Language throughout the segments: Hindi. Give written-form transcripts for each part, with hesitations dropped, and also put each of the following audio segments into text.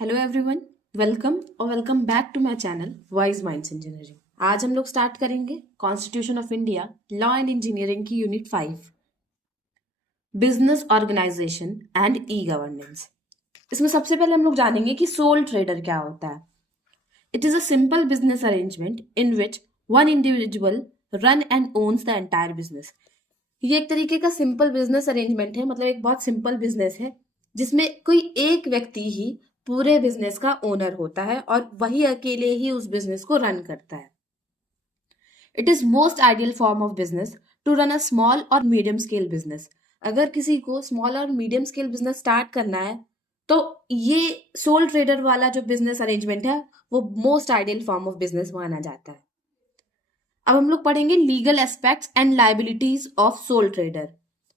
हेलो एवरीवन, वेलकम और welcome back to my channel wise minds engineering. आज हम लोग स्टार्ट करेंगे constitution of India law and engineering की unit 5 business organisation and e governance. इसमें सबसे पहले हम लोग जानेंगे कि सोल ट्रेडर क्या होता है। It is a simple business arrangement in which one individual run and owns the entire business. ये एक तरीके का सिंपल बिजनेस अरेंजमेंट है, मतलब एक बहुत सिंपल बिजनेस है जिसमें कोई एक व्यक्ति ही पूरे बिजनेस का ओनर होता है और वही अकेले ही उस बिजनेस को रन करता है। It is most ideal form of business to run a small और मीडियम स्केल बिजनेस। अगर किसी को स्मॉल और मीडियम स्केल बिजनेस स्टार्ट करना है तो ये सोल ट्रेडर वाला जो बिजनेस अरेंजमेंट है वो most ideal form of business माना जाता है। अब हम लोग पढ़ेंगे legal aspects and liabilities of sole trader.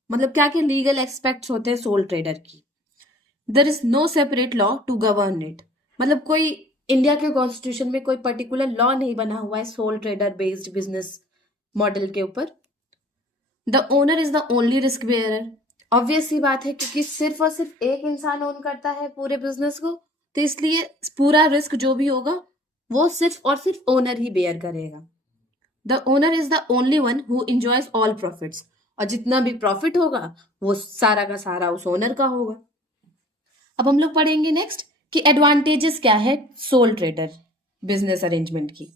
मतलब क्या क्या लीगल एस्पेक्ट्स होते हैं सोल ट्रेडर की। There is no separate law to govern it. मतलब कोई इंडिया के कॉन्स्टिट्यूशन में कोई पर्टिकुलर लॉ नहीं बना हुआ है sole trader based business model के ऊपर। The owner is the only risk bearer. Obvious सी बात है क्योंकि सिर्फ और सिर्फ एक इंसान ओन करता है पूरे बिजनेस को, तो इसलिए पूरा रिस्क जो भी होगा वो सिर्फ और सिर्फ ओनर ही बेयर करेगा। The owner is the only one who enjoys all profits. और जितना भी प्रॉफिट होगा वो सारा का सारा उस ओनर का होगा। अब हम लोग पढ़ेंगे नेक्स्ट कि एडवांटेजेस क्या है सोल ट्रेडर बिजनेस अरेंजमेंट की।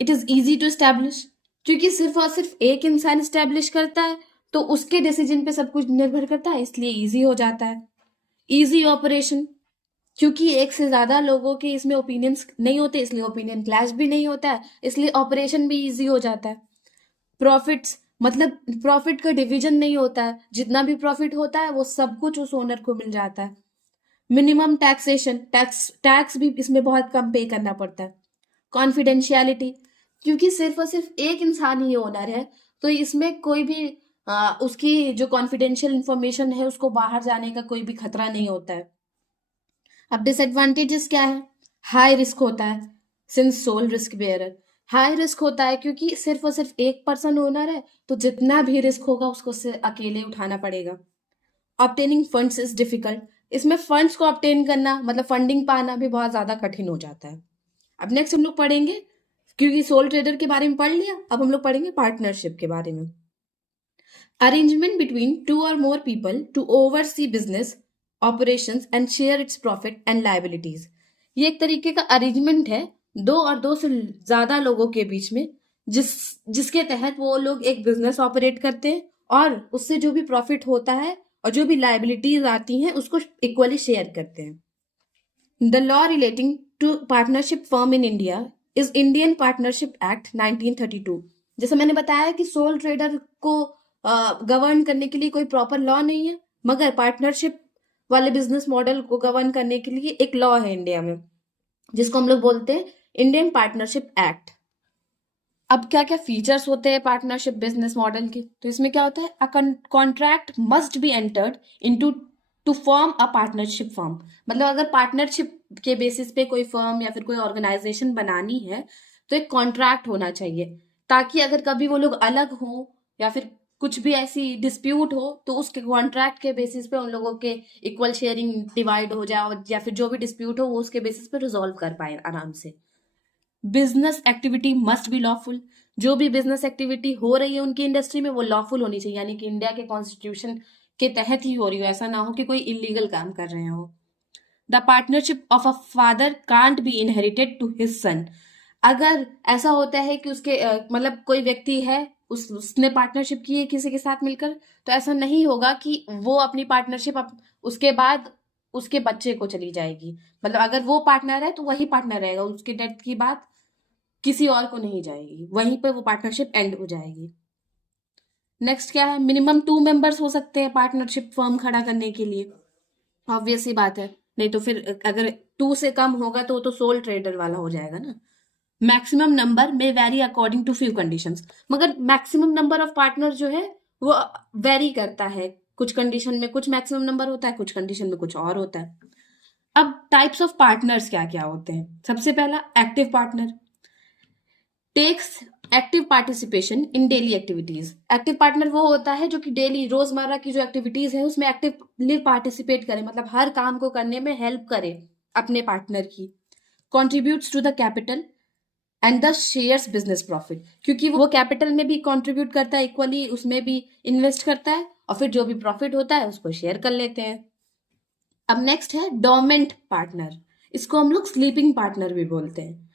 It is easy to establish, क्योंकि सिर्फ और सिर्फ एक इंसान स्टैब्लिश करता है तो उसके डिसीजन पे सब कुछ निर्भर करता है, इसलिए इजी हो जाता है। इजी ऑपरेशन, क्योंकि एक से ज्यादा लोगों के इसमें ओपिनियंस नहीं होते इसलिए ओपिनियन क्लैश भी नहीं होता है, इसलिए ऑपरेशन भी इजी हो जाता है। प्रॉफिट्स, मतलब प्रॉफिट का डिवीजन नहीं होता है, जितना भी प्रॉफिट होता है वो सब कुछ उस ओनर को मिल जाता है। मिनिमम टैक्सेशन, टैक्स भी इसमें बहुत कम पे करना पड़ता है। कॉन्फिडेंशियलिटी, क्योंकि सिर्फ और सिर्फ एक इंसान ही ओनर है तो इसमें कोई भी उसकी जो कॉन्फिडेंशियल इंफॉर्मेशन है उसको बाहर जाने का कोई भी खतरा नहीं होता है। अब डिसएडवांटेजेस क्या है। हाई रिस्क होता है, since sole risk bearer. High risk होता है क्योंकि सिर्फ और सिर्फ एक पर्सन ओनर है तो जितना भी रिस्क होगा उसको अकेले उठाना पड़ेगा। ऑब्टेनिंग फंड्स इज डिफिकल्ट, इसमें फंड्स को ऑब्टेन करना मतलब फंडिंग पाना भी बहुत ज्यादा कठिन हो जाता है। अब नेक्स्ट हम लोग पढ़ेंगे, क्योंकि सोल ट्रेडर के बारे में पढ़ लिया, अब हम लोग पढ़ेंगे पार्टनरशिप के बारे में। अरेंजमेंट बिटवीन टू और more people to oversee business operations and share its profit and liabilities. ये एक तरीके का अरेंजमेंट है दो और दो से ज्यादा लोगों के बीच में, जिसके तहत वो लोग एक बिजनेस ऑपरेट करते हैं और उससे जो भी प्रॉफिट होता है और जो भी लायबिलिटीज आती हैं उसको इक्वली शेयर करते हैं। The law relating to partnership firm in India is Indian partnership act 1932। जैसे मैंने बताया कि सोल ट्रेडर को गवर्न करने के लिए कोई प्रॉपर लॉ नहीं है, मगर पार्टनरशिप वाले बिजनेस मॉडल को गवर्न करने के लिए एक लॉ है इंडिया में जिसको हम लोग बोलते हैं इंडियन पार्टनरशिप एक्ट। अब क्या क्या फीचर्स होते हैं पार्टनरशिप बिजनेस मॉडल के, तो इसमें क्या होता है, a contract must be entered into two form a partnership firm. मतलब अगर पार्टनरशिप के बेसिस पे कोई फर्म या फिर कोई ऑर्गेनाइजेशन बनानी है तो एक कॉन्ट्रैक्ट होना चाहिए, ताकि अगर कभी वो लोग अलग हो या फिर कुछ भी ऐसी डिस्प्यूट हो तो उसके कॉन्ट्रैक्ट के बेसिस पे उन लोगों के इक्वल शेयरिंग डिवाइड हो जाए और या फिर जो भी डिस्प्यूट हो वो उसके बेसिस पे रिजॉल्व कर पाए आराम से। Business activity must be lawful, जो भी बिजनेस एक्टिविटी हो रही है उनकी इंडस्ट्री में वो लॉफुल होनी चाहिए, यानी कि इंडिया के कॉन्स्टिट्यूशन के तहत ही हो रही हो, ऐसा ना हो कि कोई इलीगल काम कर रहे हो। The partnership of a father can't be inherited to his son. अगर ऐसा होता है कि उसके मतलब कोई व्यक्ति है उसने पार्टनरशिप की है किसी के साथ मिलकर, तो ऐसा नहीं होगा कि वो अपनी पार्टनरशिप उसके बाद उसके बच्चे को चली जाएगी। मतलब अगर वो पार्टनर है तो वही पार्टनर रहेगा, उसके डेथ की बाद किसी और को नहीं जाएगी, वहीं पर वो पार्टनरशिप एंड हो जाएगी। नेक्स्ट क्या है, मिनिमम 2 मेंबर्स हो सकते हैं पार्टनरशिप फर्म खड़ा करने के लिए। ऑब्वियस ही बात है, नहीं तो फिर अगर 2 से कम होगा तो वो तो सोल ट्रेडर वाला हो जाएगा ना। मैक्सिमम नंबर में very according to few conditions, मगर मैक्सिमम नंबर ऑफ पार्टनर जो है वो वेरी करता है, कुछ कंडीशन में कुछ मैक्सिमम नंबर होता है, कुछ कंडीशन में कुछ और होता है। अब टाइप्स ऑफ पार्टनर्स क्या क्या होते हैं। सबसे पहला active partner takes active participation in daily activities. Active partner वो होता है जो कि डेली रोजमर्रा की जो एक्टिविटीज है उसमें एक्टिवली पार्टिसिपेट करे, मतलब हर काम को करने में हेल्प करे, अपने पार्टनर की, contributes to the capital and the shares business profit, क्योंकि वो कैपिटल में भी कंट्रीब्यूट करता है इक्वली, उसमें भी इन्वेस्ट करता है और फिर जो भी प्रॉफिट होता है उसको शेयर कर लेते हैं। अब नेक्स्ट है डोरमेंट पार्टनर, इसको हम लोग स्लीपिंग पार्टनर भी बोलते हैं।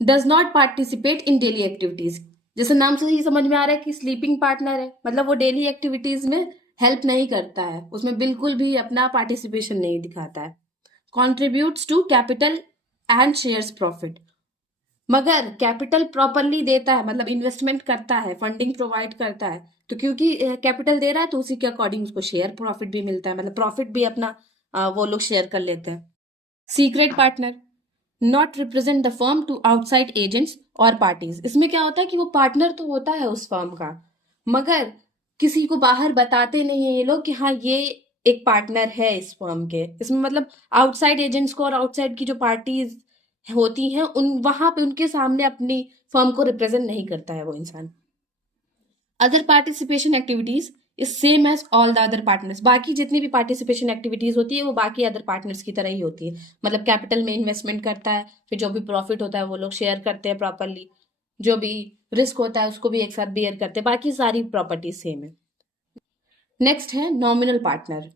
Does not participate in daily activities, जैसे नाम से ही समझ में आ रहा है कि स्लीपिंग पार्टनर है, मतलब वो डेली एक्टिविटीज में हेल्प नहीं करता है, उसमें बिल्कुल भी अपना पार्टिसिपेशन नहीं दिखाता है। Contributes to capital and shares profit, मगर कैपिटल प्रॉपरली देता है, मतलब इन्वेस्टमेंट करता है, फंडिंग प्रोवाइड करता है, तो क्योंकि कैपिटल दे रहा है तो उसी के अकॉर्डिंग उसको शेयर प्रॉफिट भी मिलता है, मतलब प्रॉफिट भी अपना वो लोग शेयर कर लेते हैं। Secret partner not represent the firm to outside agents और पार्टीज, इसमें क्या होता है कि वो पार्टनर तो होता है उस फर्म का, मगर किसी को बाहर बताते नहीं है ये लोग कि हाँ ये एक पार्टनर है इस फर्म के। इसमें मतलब आउटसाइड एजेंट्स को और आउटसाइड की जो पार्टीज होती हैं उन वहां पे उनके सामने अपनी फर्म को रिप्रेजेंट नहीं करता है वो इंसान। Other participation activities is same as all the other partners, बाकी जितनी भी पार्टिसिपेशन एक्टिविटीज होती है वो बाकी अदर पार्टनर्स की तरह ही होती है, मतलब कैपिटल में इन्वेस्टमेंट करता है, फिर जो भी प्रॉफिट होता है वो लोग शेयर करते हैं प्रॉपरली, जो भी रिस्क होता है उसको भी एक साथ बेयर करते हैं, बाकी सारी प्रॉपर्टी सेम है। नेक्स्ट है nominal partner,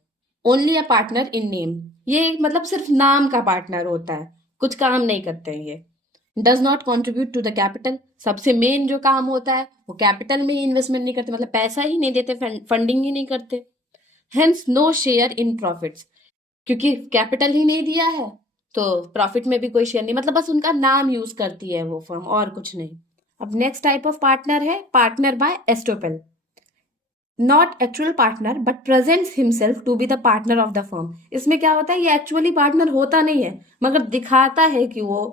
only a partner in name, ये मतलब सिर्फ नाम का पार्टनर होता है, कुछ काम नहीं करते हैं ये। Does not contribute to the capital, सबसे मेन जो काम होता है वो कैपिटल में ही इन्वेस्टमेंट नहीं करते, मतलब पैसा ही नहीं देते, फंडिंग ही नहीं करते। Hence no share in profits, क्योंकि कैपिटल ही नहीं दिया है तो प्रॉफिट में भी कोई शेयर नहीं, मतलब बस उनका नाम यूज करती है वो फर्म और कुछ नहीं। अब नेक्स्ट टाइप ऑफ पार्टनर है partner by estoppel, not actual partner but presents himself to be the partner of the firm, इसमें क्या होता है ये एक्चुअली पार्टनर होता नहीं है मगर दिखाता है कि वो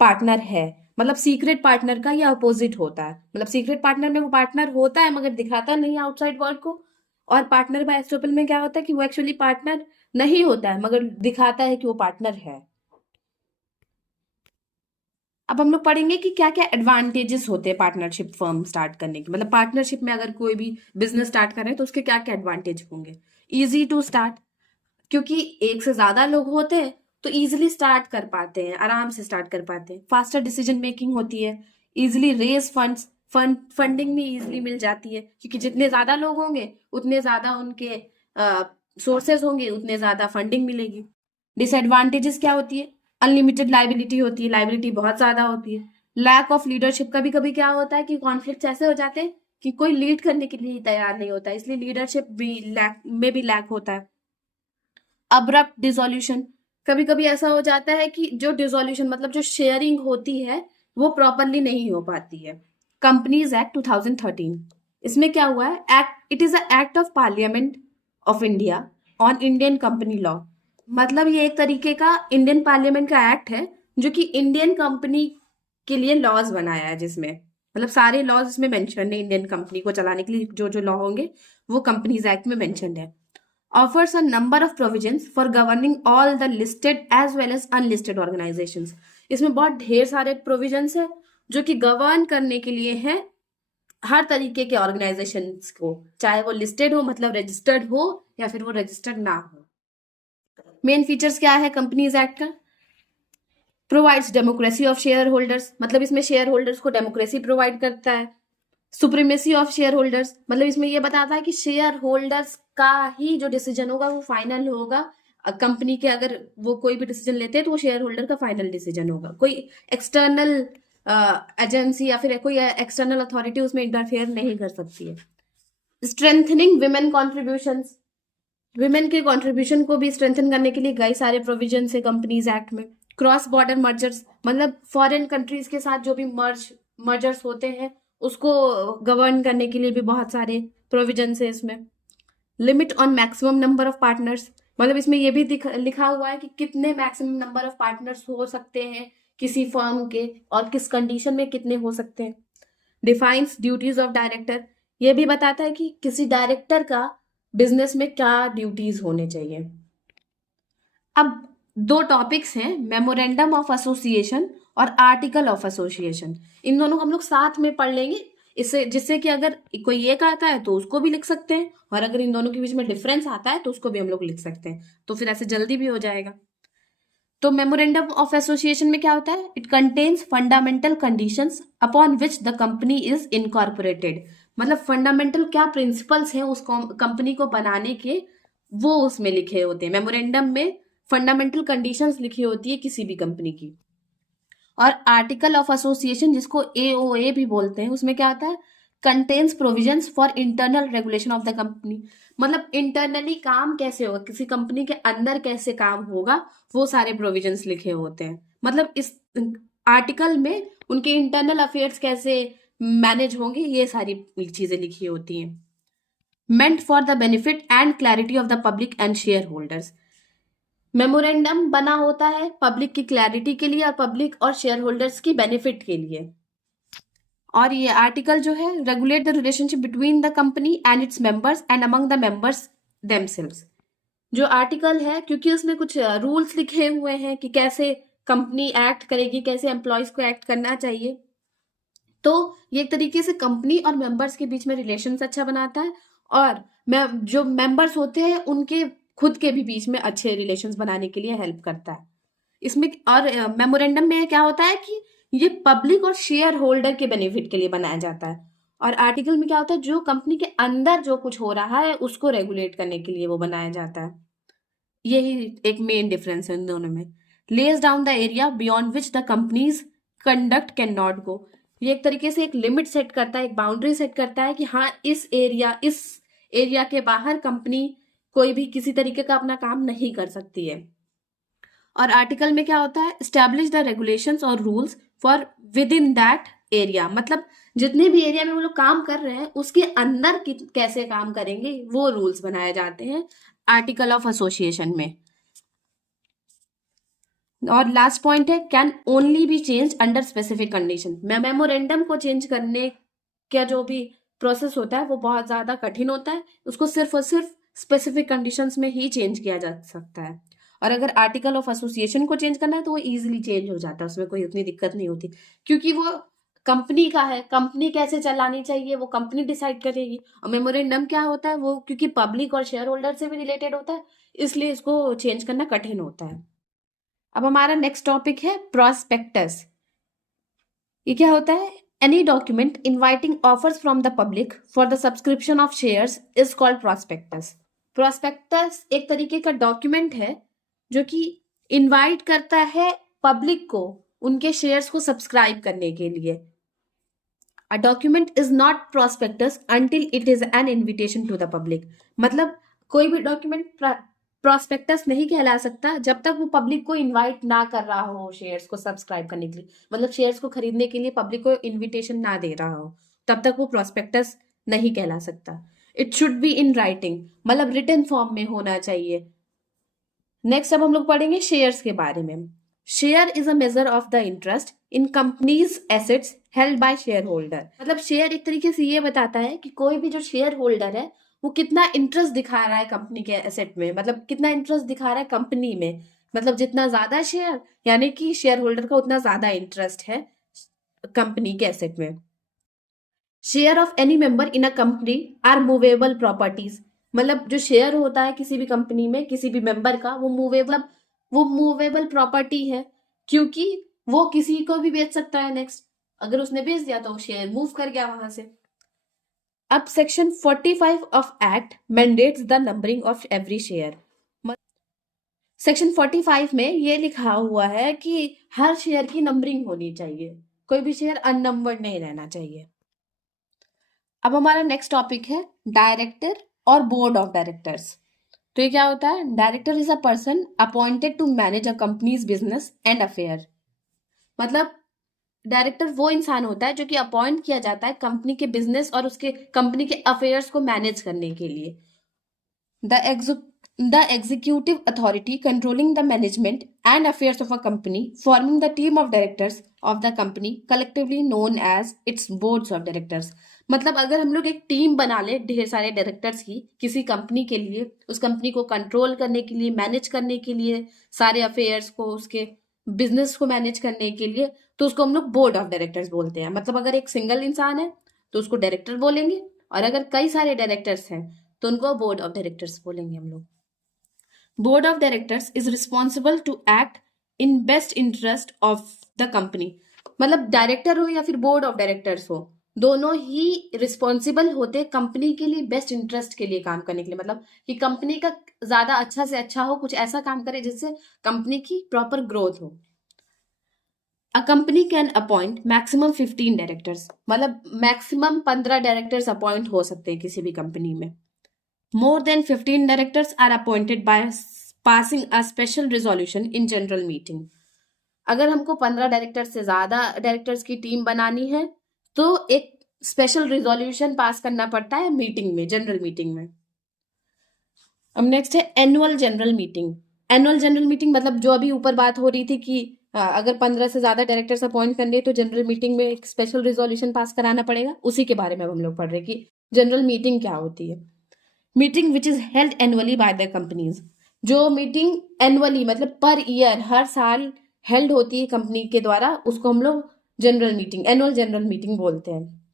पार्टनर है, मतलब सीक्रेट पार्टनर का ये अपोजिट होता है, मतलब सीक्रेट पार्टनर में वो पार्टनर होता है मगर दिखाता नहीं आउटसाइड वर्ल्ड को, और पार्टनर बाय एस्टोपेल में क्या होता है कि वो एक्चुअली पार्टनर नहीं होता है मगर दिखाता है कि वो पार्टनर है। अब हम लोग पढ़ेंगे कि क्या क्या एडवांटेजेस होते हैं पार्टनरशिप फर्म स्टार्ट करने के, मतलब पार्टनरशिप में अगर कोई भी बिजनेस स्टार्ट कर रहे हैं तो उसके क्या क्या एडवांटेज होंगे। इजी टू स्टार्ट, क्योंकि एक से ज्यादा लोग होते हैं तो इजिली स्टार्ट कर पाते हैं, आराम से स्टार्ट कर पाते हैं। फास्टर डिसीजन मेकिंग होती है, इजिली रेज फंड्स, फंडिंग भी इजिली मिल जाती है, क्योंकि जितने ज्यादा लोग होंगे उतने ज्यादा उनके सोर्सेज होंगे, उतने ज्यादा फंडिंग मिलेगी। डिसएडवांटेजेस क्या होती है, अनलिमिटेड लाइबिलिटी होती है, लाइबिलिटी बहुत ज्यादा होती है। लैक ऑफ लीडरशिप, कभी कभी क्या होता है कि कॉन्फ्लिक्ट ऐसे हो जाते हैं कि कोई लीड करने के लिए तैयार नहीं होता, इसलिए लीडरशिप भी लैक होता है। अब्रप्ट डिसोल्यूशन, कभी कभी ऐसा हो जाता है कि जो डिसोल्यूशन मतलब जो शेयरिंग होती है वो प्रॉपरली नहीं हो पाती है। कंपनीज एक्ट 2013, इसमें क्या हुआ है, act it is a act of parliament of India on Indian company law, मतलब ये एक तरीके का इंडियन पार्लियामेंट का एक्ट है जो कि इंडियन कंपनी के लिए लॉज बनाया है, जिसमें मतलब सारे लॉज इसमें मेंशन है इंडियन कंपनी को चलाने के लिए, जो जो लॉ होंगे वो कंपनीज एक्ट में मेंशन है। offers a number of provisions for governing all the listed as well as unlisted organizations, इसमें बहुत ढेर सारे प्रोविजंस है जो कि गवर्न करने के लिए है हर तरीके के ऑर्गेनाइजेशंस को, चाहे वो लिस्टेड हो मतलब रजिस्टर्ड हो या फिर वो रजिस्टर्ड ना हो। मेन फीचर्स क्या है कंपनीज एक्ट का, provides democracy of share holders, मतलब इसमें शेयर होल्डर्स को डेमोक्रेसी प्रोवाइड करता है। सुप्रीमेसी ऑफ शेयर होल्डर्स, मतलब इसमें यह बताता है कि शेयर होल्डर्स का ही जो डिसीजन होगा वो फाइनल होगा, कंपनी के अगर वो कोई भी डिसीजन लेते हैं तो वो शेयर होल्डर का फाइनल डिसीजन होगा, कोई एक्सटर्नल एजेंसी या फिर कोई एक्सटर्नल अथॉरिटी उसमें इंटरफेयर नहीं कर सकती है। स्ट्रेंथनिंग विमेन कॉन्ट्रीब्यूशंस, विमेन के कॉन्ट्रीब्यूशन को भी स्ट्रेंथन करने के लिए कई सारे प्रोविजन है कंपनीज एक्ट में। क्रॉस बॉर्डर मर्जर्स, मतलब फॉरेन कंट्रीज के साथ जो भी मर्जर्स होते हैं उसको गवर्न करने के लिए भी बहुत सारे प्रोविजन है इसमें। Limit on maximum number of partners, मतलब इसमें यह भी लिखा हुआ है कि कितने मैक्सिमम नंबर ऑफ पार्टनर्स हो सकते हैं किसी फर्म के और किस कंडीशन में कितने हो सकते हैं। डिफाइंस ड्यूटीज ऑफ डायरेक्टर, यह भी बताता है कि किसी डायरेक्टर का बिजनेस में क्या ड्यूटीज होने चाहिए। अब दो टॉपिक्स हैं, मेमोरेंडम ऑफ एसोसिएशन और आर्टिकल ऑफ एसोसिएशन, इन दोनों को हम लोग साथ में पढ़ लेंगे, इससे जिससे कि अगर कोई एक आता है तो उसको भी लिख सकते हैं और अगर इन दोनों के बीच में डिफरेंस आता है तो उसको भी हम लोग लिख सकते हैं, तो फिर ऐसे जल्दी भी हो जाएगा। तो मेमोरेंडम ऑफ एसोसिएशन में क्या होता है? It contains fundamental conditions upon which the company is incorporated. मतलब फंडामेंटल क्या प्रिंसिपल्स हैं उस कंपनी को बनाने के, वो उसमें लिखे होते हैं। मेमोरेंडम में फंडामेंटल कंडीशंस लिखी होती है किसी भी कंपनी की। और आर्टिकल ऑफ एसोसिएशन, जिसको एओए भी बोलते हैं, उसमें क्या आता है? Contains provisions for internal regulation of the company. मतलब इंटरनली काम कैसे होगा, किसी कंपनी के अंदर कैसे काम होगा, वो सारे प्रोविजंस लिखे होते हैं। मतलब इस आर्टिकल में उनके इंटरनल अफेयर्स कैसे मैनेज होंगे, ये सारी चीजें लिखी होती हैं। Meant for the benefit and clarity of the public and share holders. Memorandum बना होता है पब्लिक की क्लैरिटी के लिए और पब्लिक और शेयर होल्डर्स की बेनिफिट के लिए। और ये आर्टिकल जो है, regulate the relationship between the company and its members and among the members themselves. जो आर्टिकल है, क्योंकि उसमें कुछ रूल्स लिखे हुए हैं कि कैसे कंपनी एक्ट करेगी, कैसे एम्प्लॉयज को एक्ट करना चाहिए, तो ये एक तरीके से कंपनी और मेंबर्स के बीच में रिलेशंस अच्छा बनाता है, और जो मेंबर्स होते हैं उनके खुद के भी बीच में अच्छे रिलेशंस बनाने के लिए हेल्प करता है इसमें। और मेमोरेंडम में क्या होता है कि ये पब्लिक और शेयर होल्डर के बेनिफिट के लिए बनाया जाता है। और आर्टिकल में क्या होता है, जो कंपनी के अंदर जो कुछ हो रहा है उसको रेगुलेट करने के लिए वो बनाया जाता है। यही एक मेन डिफरेंस है इन दोनों में। Lays down the area beyond which the companies conduct can not go. ये एक तरीके से एक लिमिट सेट करता है, एक बाउंड्री सेट करता है कि हाँ, इस एरिया के बाहर कंपनी कोई भी किसी तरीके का अपना काम नहीं कर सकती है। और आर्टिकल में क्या होता है, स्टैब्लिश द रेगुलेशंस और rules for with in that area. मतलब जितने भी एरिया में वो लोग काम कर रहे हैं उसके अंदर कैसे काम करेंगे, वो रूल्स बनाए जाते हैं आर्टिकल ऑफ एसोसिएशन में। और लास्ट पॉइंट है, can only B change under specific condition. Memorandum को चेंज करने का जो भी प्रोसेस होता है वो बहुत ज्यादा कठिन होता है, उसको सिर्फ और सिर्फ स्पेसिफिक कंडीशंस में ही चेंज किया जा सकता है। और अगर आर्टिकल ऑफ एसोसिएशन को चेंज करना है तो वो इजीली चेंज हो जाता है, उसमें कोई उतनी दिक्कत नहीं होती, क्योंकि वो कंपनी का है, कंपनी कैसे चलानी चाहिए वो कंपनी डिसाइड करेगी। और मेमोरेंडम क्या होता है, वो क्योंकि पब्लिक और शेयर होल्डर से भी रिलेटेड होता है, इसलिए इसको चेंज करना कठिन होता है। अब हमारा नेक्स्ट टॉपिक है प्रॉस्पेक्टस। ये क्या होता है? Any document inviting offers from the public for the subscription of shares is called prospectus. Prospectus एक तरीके का डॉक्यूमेंट है जो कि इनवाइट करता है पब्लिक को उनके शेयर्स को सब्सक्राइब करने के लिए। A document is not prospectus until it is an invitation to the public. मतलब कोई भी डॉक्यूमेंट प्रॉस्पेक्टस नहीं कहला सकता जब तक वो पब्लिक को इनवाइट ना कर रहा हो शेयर्स को सब्सक्राइब करने के लिए। मतलब शेयर्स को खरीदने के लिए पब्लिक को इनविटेशन ना दे रहा हो, तब तक वो प्रॉस्पेक्टस नहीं कहला सकता। It should be in writing, मतलब रिटन फॉर्म में होना चाहिए। नेक्स्ट अब हम लोग पढ़ेंगे शेयर्स के बारे में। Share is a measure of the interest in companies assets held by share holder. मतलब शेयर एक तरीके से ये बताता है कि कोई भी जो शेयर होल्डर है वो कितना इंटरेस्ट दिखा रहा है कंपनी के एसेट में, मतलब कितना इंटरेस्ट दिखा रहा है कंपनी में। मतलब जितना ज्यादा शेयर, यानी कि शेयर होल्डर का उतना ज्यादा इंटरेस्ट है कंपनी के एसेट में। Share of any member in a company are movable properties. मतलब जो शेयर होता है किसी भी कंपनी में किसी भी मेंबर का, वो मूवेबल प्रॉपर्टी है, क्योंकि वो किसी को भी बेच सकता है। नेक्स्ट, अगर उसने बेच दिया तो शेयर मूव कर गया वहां से। अब section 45 of act mandates the numbering of every share. Section 45 में ये लिखा हुआ है कि हर शेयर की नंबरिंग होनी चाहिए, कोई भी शेयर अननंबर्ड नहीं रहना चाहिए। अब हमारा नेक्स्ट टॉपिक है डायरेक्टर और बोर्ड ऑफ डायरेक्टर्स। तो ये क्या होता है? Director is a person appointed to manage a company's business and affair. मतलब डायरेक्टर वो इंसान होता है जो कि अपॉइंट किया जाता है कंपनी के बिजनेस और उसके कंपनी के अफेयर्स को मैनेज करने के लिए। The executive authority controlling the management and affairs of a company, forming the team of directors of the company, collectively known as its boards of directors। मतलब अगर हम लोग एक टीम बना ले ढेर सारे डायरेक्टर्स की किसी कंपनी के लिए, उस कंपनी को कंट्रोल करने के लिए, मैनेज करने के लिए, सारे अफेयर्स को, उसके बिजनेस को मैनेज करने के लिए, तो उसको हम लोग बोर्ड ऑफ डायरेक्टर्स बोलते हैं। मतलब अगर एक सिंगल इंसान है तो उसको डायरेक्टर बोलेंगे, और अगर कई सारे डायरेक्टर्स हैं तो उनको बोर्ड ऑफ डायरेक्टर्स बोलेंगे हम लोग। Board of directors is responsible to act in best interest of the company. मतलब डायरेक्टर हो या फिर बोर्ड ऑफ डायरेक्टर्स हो, दोनों ही रिस्पॉन्सिबल होते कंपनी के लिए बेस्ट इंटरेस्ट के लिए काम करने के लिए, मतलब कि कंपनी का ज्यादा अच्छा से अच्छा हो, कुछ ऐसा काम करे जिससे कंपनी की प्रॉपर ग्रोथ हो। A company can appoint maximum 15 directors, मतलब मैक्सिमम 15 डायरेक्टर्स अपॉइंट हो सकते हैं किसी भी कंपनी में। More than 15 directors are appointed by passing a special resolution in general meeting. अगर हमको 15 डायरेक्टर्स से ज्यादा डायरेक्टर्स की टीम बनानी है तो एक स्पेशल रिजोल्यूशन पास करना पड़ता है मीटिंग में, जनरल मीटिंग में। अब नेक्स्ट है annual general meeting. Annual general meeting मतलब जो अभी ऊपर बात हो रही थी कि अगर 15 से ज्यादा डायरेक्टर्स अपॉइंट करने तो जनरल मीटिंग में एक स्पेशल रिजोल्यूशन पास कराना पड़ेगा, उसी के बारे में हम लोग पढ़ रहे हैं कि जनरल मीटिंग क्या होती है। Meeting which is held annually by the companies, जो मीटिंग एनुअली मतलब पर ईयर, हर साल हेल्ड होती है कंपनी के द्वारा, उसको हम लोग general meeting, annual general meeting बोलते हैं।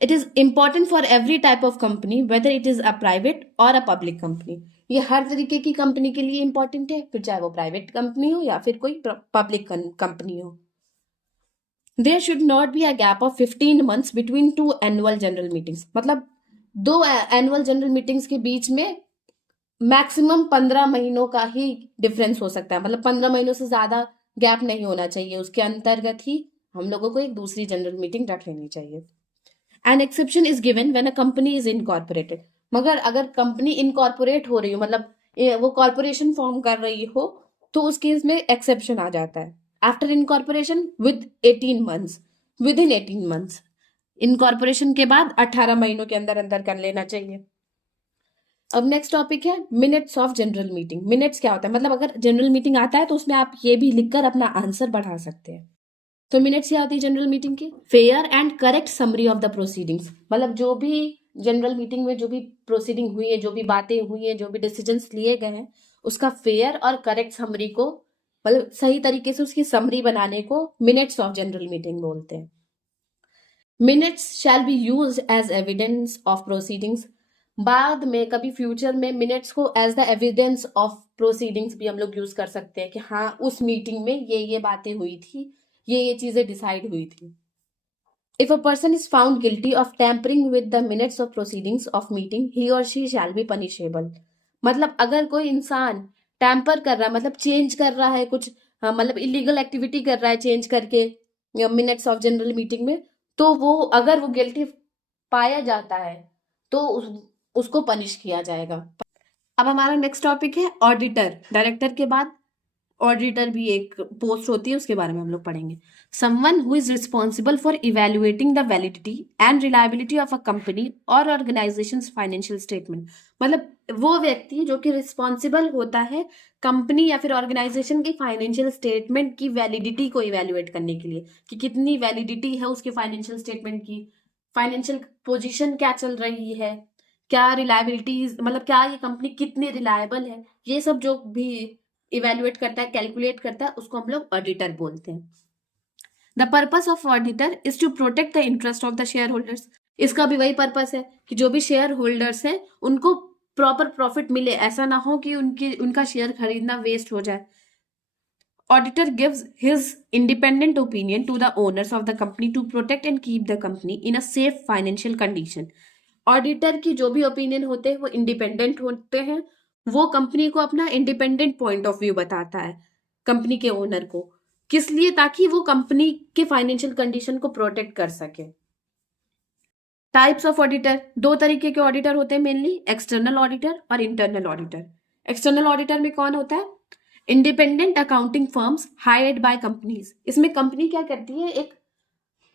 It is important for every type of company whether it is a private और अ पब्लिक कंपनी। ये हर तरीके की कंपनी के लिए इंपॉर्टेंट है, फिर चाहे वो प्राइवेट कंपनी हो या फिर कोई पब्लिक कंपनी हो। There should not be a gap of 15 months between two annual general meetings, मतलब दो एनुअल जनरल मीटिंग्स के बीच में मैक्सिमम 15 महीनों का ही डिफरेंस हो सकता है, मतलब 15 महीनों से ज्यादा गैप नहीं होना चाहिए, उसके अंतर्गत ही हम लोगों को एक दूसरी जनरल मीटिंग रख लेनी चाहिए। An exception is given when a company is incorporated, मगर अगर कंपनी इनकॉर्पोरेट हो रही हो, मतलब वो कॉर्पोरेशन फॉर्म कर रही हो, तो उस केस में एक्सेप्शन आ जाता है। After incorporation with 18 months, with in 18 months, incorporation के बाद 18 महीनों के अंदर अंदर कर लेना चाहिए। अब नेक्स्ट टॉपिक है minutes of general meeting. Minutes क्या होता है, मतलब अगर जनरल मीटिंग आता है तो उसमें आप ये भी लिखकर अपना आंसर बढ़ा सकते हैं। तो मिनट्स क्या होती है जनरल मीटिंग की? Fair and correct summary of the proceedings, मतलब जो भी जनरल मीटिंग में जो भी प्रोसीडिंग हुई है, जो भी बातें हुई है, जो भी डिसीजंस लिए गए हैं, उसका फेयर और करेक्ट समरी को, मतलब सही तरीके से उसकी समरी बनाने को मिनट्स ऑफ जनरल मीटिंग बोलते हैं। Minutes shall be use as evidence of proceedings, बाद में कभी फ्यूचर में मिनट्स को as the evidence of proceedings भी हम लोग यूज कर सकते हैं कि हाँ उस मीटिंग में ये बातें हुई थी, ये चीजें डिसाइड हुई थी। If a person is found guilty of tampering with the minutes of proceedings of meeting, he or she shall be punishable. मतलब अगर कोई इंसान टैम्पर कर रहा है, मतलब चेंज कर रहा है कुछ, मतलब इलीगल एक्टिविटी कर रहा है चेंज करके मिनट्स ऑफ जनरल मीटिंग में, तो वो अगर वो गिल्टी पाया जाता है तो उसको पनिश किया जाएगा। अब हमारा नेक्स्ट टॉपिक है ऑडिटर। डायरेक्टर के बाद ऑडिटर भी एक पोस्ट होती है, उसके बारे में हम लोग पढ़ेंगे। Someone who is responsible for evaluating the validity and reliability of a company और ऑर्गेनाइजेशन फाइनेंशियल स्टेटमेंट, मतलब वो व्यक्ति जो कि रिस्पॉन्सिबल होता है कंपनी या फिर ऑर्गेनाइजेशन की फाइनेंशियल स्टेटमेंट की वैलिडिटी को इवेल्युएट करने के लिए, कि कितनी वैलिडिटी है उसके फाइनेंशियल स्टेटमेंट की, फाइनेंशियल पोजीशन क्या चल रही है, क्या रिलायबिलिटीज, मतलब क्या ये कंपनी कितनी रिलायबल है, ये सब जो भी इवेल्युएट करता है, कैलकुलेट करता है, उसको हम लोग ऑडिटर बोलते हैं। The purpose of auditor is to protect the interest of the share holders, इसका भी वही पर्पस है कि जो भी शेयर होल्डर्स हैं उनको प्रॉपर प्रॉफिट मिले, ऐसा ना हो कि उनका शेयर खरीदना वेस्ट हो जाए। Auditor gives his independent opinion to the owners of the company to protect and keep the company in a safe financial condition. Auditor की जो भी ओपिनियन होते हैं वो इंडिपेंडेंट होते हैं, वो कंपनी को अपना इंडिपेंडेंट पॉइंट ऑफ व्यू बताता है कंपनी के ओनर को, किस लिए? ताकि वो कंपनी के फाइनेंशियल कंडीशन को प्रोटेक्ट कर सके। टाइप्स ऑफ ऑडिटर, दो तरीके के ऑडिटर होते हैं मेनली, एक्सटर्नल ऑडिटर और इंटरनल ऑडिटर। एक्सटर्नल ऑडिटर में कौन होता है? Independent accounting firms hired by companies. इसमें कंपनी क्या करती है, एक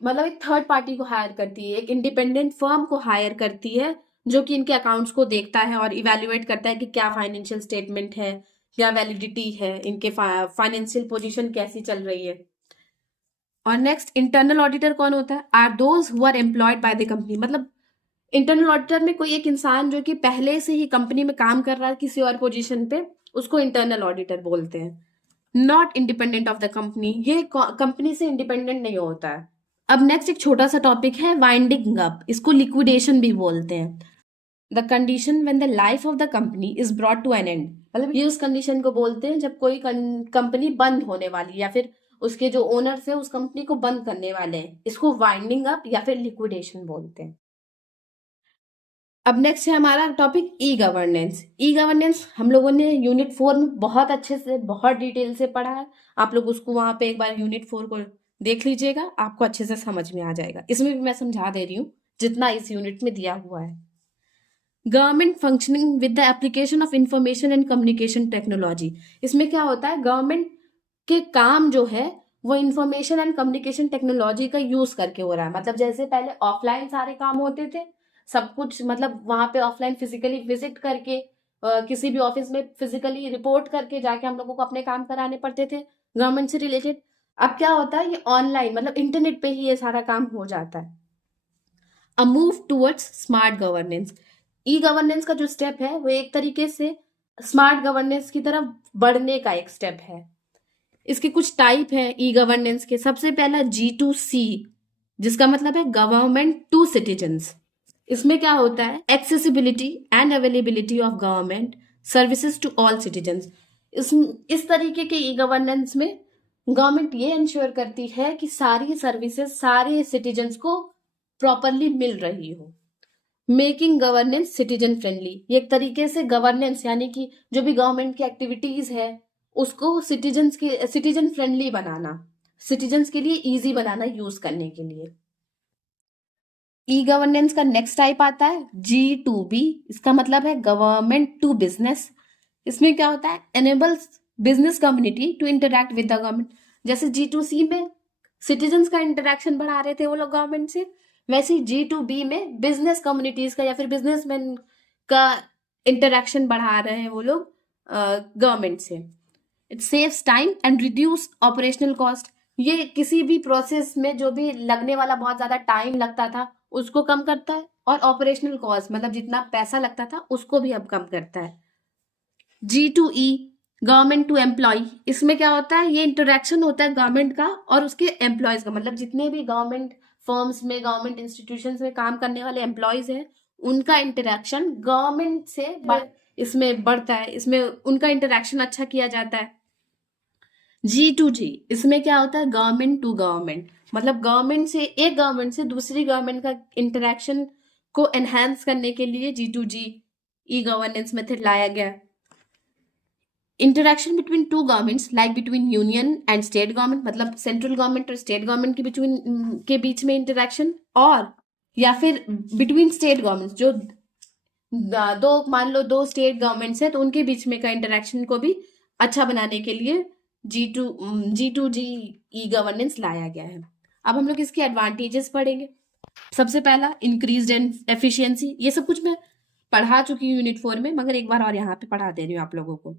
मतलब एक थर्ड पार्टी को हायर करती है, एक इंडिपेंडेंट फर्म को हायर करती है जो कि इनके अकाउंट्स को देखता है और इवेल्युएट करता है कि क्या फाइनेंशियल स्टेटमेंट है, क्या वैलिडिटी है, इनके फाइनेंशियल पोजीशन कैसी चल रही है। और नेक्स्ट इंटरनल ऑडिटर कौन होता है? Are those who are employed by the company, मतलब इंटरनल ऑडिटर में कोई एक इंसान जो कि पहले से ही कंपनी में काम कर रहा है किसी और पोजीशन पे, उसको इंटरनल ऑडिटर बोलते हैं। Not independent of the company, ये कंपनी से इंडिपेंडेंट नहीं होता है। अब नेक्स्ट एक छोटा सा टॉपिक है वाइंडिंग अप, इसको लिक्विडेशन भी बोलते हैं। The condition when the life of the company is brought to an end, मतलब ये उस कंडीशन को बोलते हैं जब कोई कंपनी बंद होने वाली या फिर उसके जो ओनर्स है उस कंपनी को बंद करने वाले हैं, इसको वाइंडिंग अप या फिर लिक्विडेशन बोलते हैं। अब नेक्स्ट है हमारा topic e governance. E governance हम लोगों ने यूनिट 4 में बहुत अच्छे से बहुत डिटेल से पढ़ा है। आप लोग उसको वहां पे एक बार यूनिट 4 को देख लीजिएगा, आपको अच्छे से समझ में आ जाएगा। इसमें भी मैं समझा दे रही हूँ जितना इस यूनिट में दिया हुआ है। Government functioning with the application of information and communication technology. इसमें क्या होता है, गवर्नमेंट के काम जो है वो इंफॉर्मेशन एंड कम्युनिकेशन टेक्नोलॉजी का यूज करके हो रहा है। मतलब जैसे पहले ऑफलाइन सारे काम होते थे, सब कुछ मतलब वहां पे ऑफलाइन फिजिकली विजिट करके किसी भी ऑफिस में फिजिकली रिपोर्ट करके जाके हम लोगों को अपने काम कराने पड़ते थे गवर्नमेंट से रिलेटेड। अब क्या होता है, ये ऑनलाइन मतलब इंटरनेट पे ही ये सारा काम हो जाता है। A move towards smart governance. E governance का जो स्टेप है वो एक तरीके से स्मार्ट गवर्नेंस की तरफ बढ़ने का एक स्टेप है। इसके कुछ टाइप है ई गवर्नेंस के। सबसे पहला G2C, जिसका मतलब है गवर्नमेंट टू सिटीजन्स। इसमें क्या होता है, accessibility and availability of government services to all citizens. इस तरीके के ई गवर्नेंस में गवर्नमेंट ये इंश्योर करती है कि सारी सर्विसेज सारे सिटीजन्स को प्रॉपरली मिल रही हो। मेकिंग गवर्नेंस सिटीजन फ्रेंडली, ये एक तरीके से गवर्नेंस यानी कि जो भी गवर्नमेंट की एक्टिविटीज है उसको सिटीजन फ्रेंडली बनाना, सिटीजन्स के लिए इजी बनाना यूज करने के लिए। ई गवर्नेंस का नेक्स्ट टाइप आता है G2B। इसका मतलब है गवर्नमेंट टू बिजनेस। इसमें क्या होता है, enables business community to interact with the government. जैसे G2C में सिटीजन्स का इंटरेक्शन बढ़ा रहे थे वो लोग गवर्नमेंट से, वैसे G2B में बिजनेस कम्युनिटीज का या फिर बिजनेसमैन का इंटरेक्शन बढ़ा रहे हैं वो लोग गवर्नमेंट से। It saves time and reduce operational cost. ये किसी भी प्रोसेस में जो भी लगने वाला बहुत ज्यादा टाइम लगता था उसको कम करता है, और ऑपरेशनल कॉस्ट मतलब जितना पैसा लगता था उसको भी अब कम करता है। G2E government to employ. इसमें क्या होता है, ये इंटरेक्शन होता है गवर्नमेंट का और उसके एम्प्लॉयज का, मतलब जितने भी गवर्नमेंट फर्म्स में गवर्नमेंट इंस्टीट्यूशंस में काम करने वाले एम्प्लॉयज हैं उनका इंटरेक्शन गवर्नमेंट से इसमें बढ़ता है, इसमें उनका इंटरेक्शन अच्छा किया जाता है। G2G इसमें क्या होता है, गवर्नमेंट टू गवर्नमेंट, मतलब एक गवर्नमेंट से दूसरी गवर्नमेंट का इंटरेक्शन को एनहांस करने के लिए G2G ई गवर्नेंस मेथड लाया गया। Interaction between two governments like between union and state government, मतलब सेंट्रल गवर्नमेंट और स्टेट गवर्नमेंट के बीच में इंटरेक्शन, और या फिर बिटवीन स्टेट गवर्नमेंट, जो मान लो दो स्टेट गवर्नमेंट्स है तो उनके बीच में का इंटरेक्शन को भी अच्छा बनाने के लिए G2G ई गवर्नेंस लाया गया है। अब हम लोग इसके एडवांटेजेस पढ़ेंगे। सबसे पहला इंक्रीज्ड एफिशिएंसी। ये सब कुछ मैं पढ़ा चुकी हूँ यूनिट 4 में, मगर एक बार और यहाँ पे पढ़ा दे रही हूँ आप लोगों को।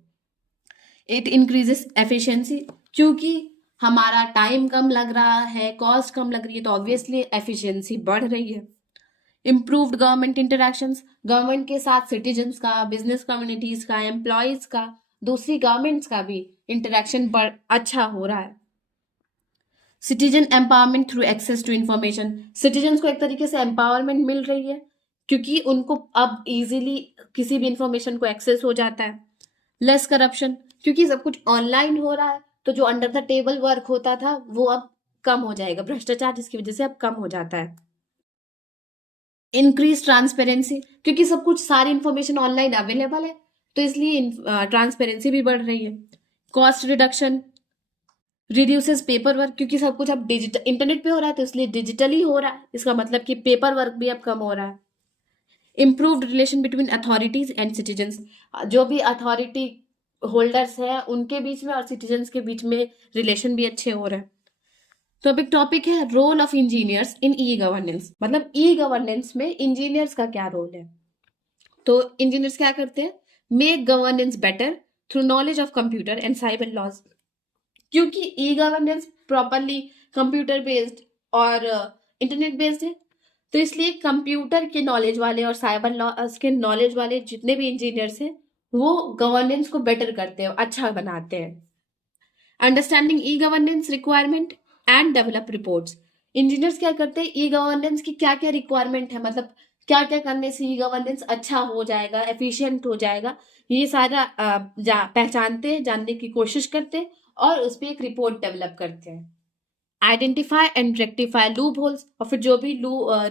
इट इंक्रीजेस एफिशिएंसी, क्योंकि हमारा टाइम कम लग रहा है, कॉस्ट कम लग रही है, तो ऑब्वियसली एफिशिएंसी बढ़ रही है। इम्प्रूव्ड गवर्नमेंट इंटरेक्शंस, गवर्नमेंट के साथ सिटीजन्स का, बिजनेस कम्युनिटीज का, एम्प्लॉयज का, दूसरी गवर्नमेंट्स का भी इंटरेक्शन अच्छा हो रहा है। Citizen empowerment through access to information, citizens को एक तरीके से एम्पावरमेंट मिल रही है क्योंकि उनको अब इजीली किसी भी इंफॉर्मेशन को एक्सेस हो जाता है। लेस करप्शन, क्योंकि सब कुछ ऑनलाइन हो रहा है तो जो अंडर द टेबल वर्क होता था वो अब कम हो जाएगा, भ्रष्टाचार जिसकी वजह से अब कम हो जाता है। इंक्रीज ट्रांसपेरेंसी, क्योंकि सब कुछ सारी इंफॉर्मेशन ऑनलाइन अवेलेबल है तो इसलिए ट्रांसपेरेंसी भी बढ़ रही है। Cost reduction, reduces paper work, क्योंकि सब कुछ अब डिजिटल इंटरनेट पे हो रहा है तो इसलिए डिजिटली हो रहा है, इसका मतलब कि पेपर वर्क भी अब कम हो रहा है। Improved relation between authorities and citizens, जो भी अथॉरिटी होल्डर्स हैं उनके बीच में और सिटीजन्स के बीच में रिलेशन भी अच्छे हो रहे हैं। तो अब एक टॉपिक है role of engineers in e governance, मतलब ई गवर्नेंस में इंजीनियर्स का क्या रोल है। तो इंजीनियर्स क्या करते हैं, make governance better through knowledge of computer and cyber laws, क्योंकि e governance properly computer based और इंटरनेट बेस्ड है तो इसलिए कंप्यूटर के नॉलेज वाले और साइबर लॉज के नॉलेज वाले जितने भी इंजीनियर्स हैं वो गवर्नेंस को बेटर करते हैं, अच्छा बनाते हैं। Understanding e governance requirement and develop reports, engineers क्या करते हैं, ई गवर्नेंस की क्या क्या रिक्वायरमेंट है, मतलब क्या क्या करने से ई गवर्नेंस अच्छा हो जाएगा, एफिशिएंट हो जाएगा, ये सारा पहचानते हैं, जानने की कोशिश करते हैं और उस पर एक रिपोर्ट डेवलप करते हैं। Identify and rectify loop holes, और फिर जो भी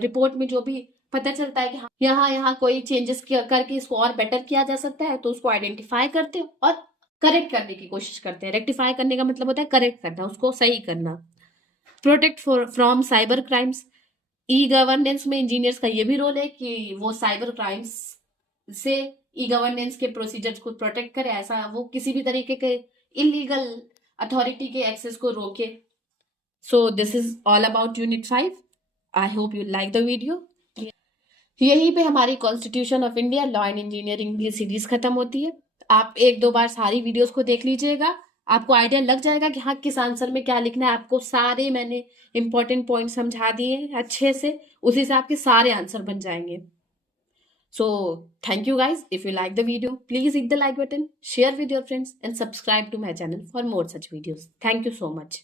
रिपोर्ट में जो भी पता चलता है कि हाँ यहाँ कोई चेंजेस करके इसको और बेटर किया जा सकता है, तो उसको आइडेंटिफाई करते हैं और करेक्ट करने की कोशिश करते हैं। रेक्टिफाई करने का मतलब होता है करेक्ट करना, उसको सही करना। Protect from cyber crimes, E governance में इंजीनियर्स का ये भी रोल है कि वो साइबर क्राइम्स से ई गवर्नेंस के प्रोसीजर्स को प्रोटेक्ट करे, ऐसा वो किसी भी तरीके के इलीगल अथॉरिटी के एक्सेस को रोके। So this is all about unit 5। I hope you like the video. यहीं पे हमारी constitution of India law and engineering की सीरीज खत्म होती है। आप एक दो बार सारी वीडियोस को देख लीजिएगा, आपको आइडिया लग जाएगा कि हाँ किस आंसर में क्या लिखना है। आपको सारे मैंने इंपॉर्टेंट पॉइंट समझा दिए अच्छे से, उसी से आपके सारे आंसर बन जाएंगे। So thank you guys. If you like the video, please hit the like button, share with your friends and subscribe to my channel for more such videos. Thank you so much.